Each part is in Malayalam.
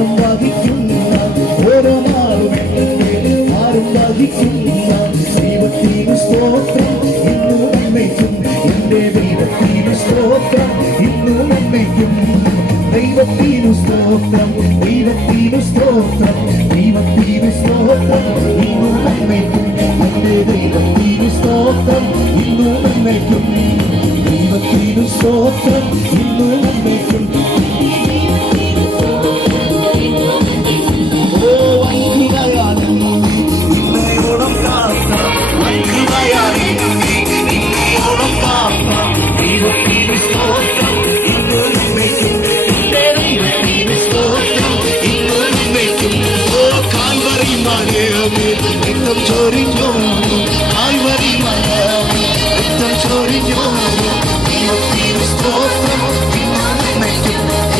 ഭാരം വഹിക്കുന്ന ഓരോ നാളും ഭാരം വഹിക്കുന്ന ദൈവത്തിന് സ്തോത്രം ഇന്നും നന്മയ്ക്കും എന്റെ ദൈവത്തിന് സ്തോത്രം ഇന്നും നന്മയ്ക്കും ദൈവത്തിനു സ്തോത്രം ദൈവത്തിനു സ്തോത്രം ദൈവത്തിനു സ്തോത്രം ഇന്നും നന്മയ്ക്കും എന്റെ ദൈവത്തിനു സ്തോത്രം ഇന്നും നന്മയ്ക്കും ദൈവത്തിനു സ്തോത്രം ഇന്നും I'm sorry, not. I'm not.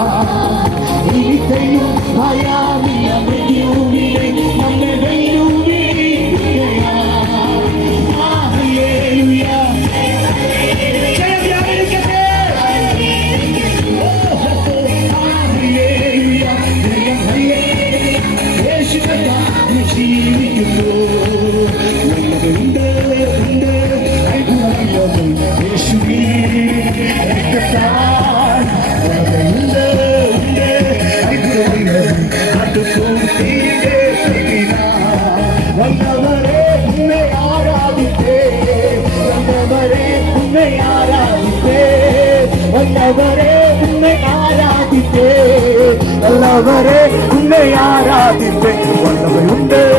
ஆராதிப்பேன். நல்லவரே உன்னை ஆராதிப்பேன். வல்லமை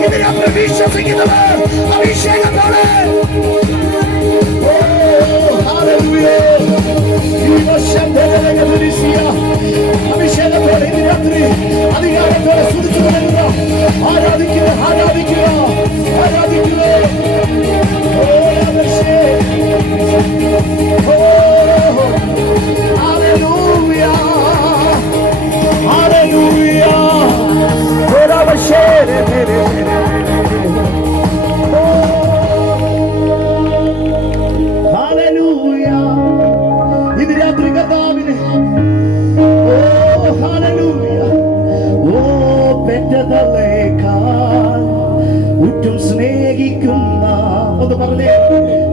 Diviniamo il viso, si chiede la vicenda per me. Alleluia. Io scendo delle capolisia. La vicenda per i miracoli. Adigare per il suo giorno. Aradikira, aradikira. Aradikira. Oh, la vicenda. Oh, alleluia. Alleluia. Ora va a scendere.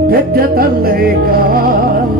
பெற்ற தந்தை கால்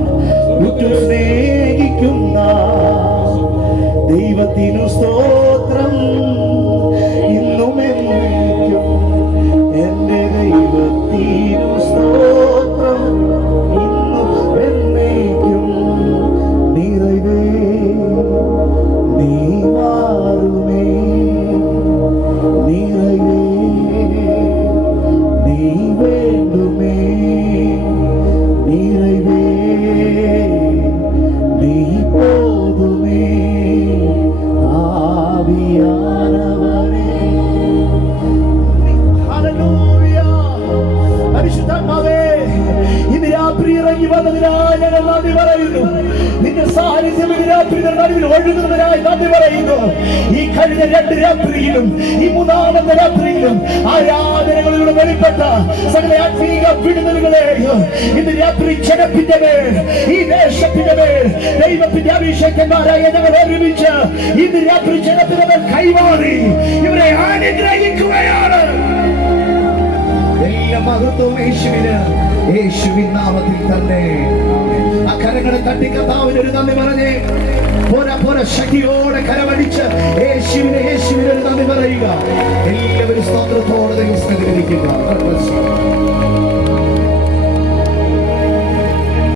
പരിശുദ്ധാത്മാവേ, ഇന്ന് രാത്രി ഇറങ്ങി വന്നതിനായി ഞങ്ങൾ നന്ദി പറയുന്നു. നിന്റെ സാന്നിധ്യം ഇന്ന് രാത്രി നടുവിൽ ഒഴുകുന്നതിനായി നന്ദി പറയുന്നു. ഈ കഴിഞ്ഞ രണ്ട് രാത്രിയിലും ഈ മൂന്നാമത്തെ രാത്രിയിലും ആരാധനകളിലൂടെ വെളിപ്പെട്ട സകല ആത്മീക വിടുതലുകളെ ഇന്ന് രാത്രി ജനത്തിന്റെ മേൽ ഈ ദേശത്തിന്റെ മേൽ ദൈവത്തിന്റെ അഭിഷേകന്മാരായ ഞങ്ങൾ ഒരുമിച്ച് ഇന്ന് രാത്രി ജനത്തിന്റെ മേൽ കൈമാറി. ഇവരെ അനുഗ്രഹിക്കുകയാണ്. മഹത്വം യേശുവിന്. യേശുവിൻ നാമത്തിൽ തന്നെ. ആ കരങ്ങളെ തട്ടി കഥാവിന് ഒരു നന്ദി പറഞ്ഞേ. പോര പോര ശക്തിയോടെ കരമടിച്ച് യേശുവിന് യേശുവിന് ഒരു നന്ദി പറയുക. എല്ലാവരും സ്തോത്രത്തോടെ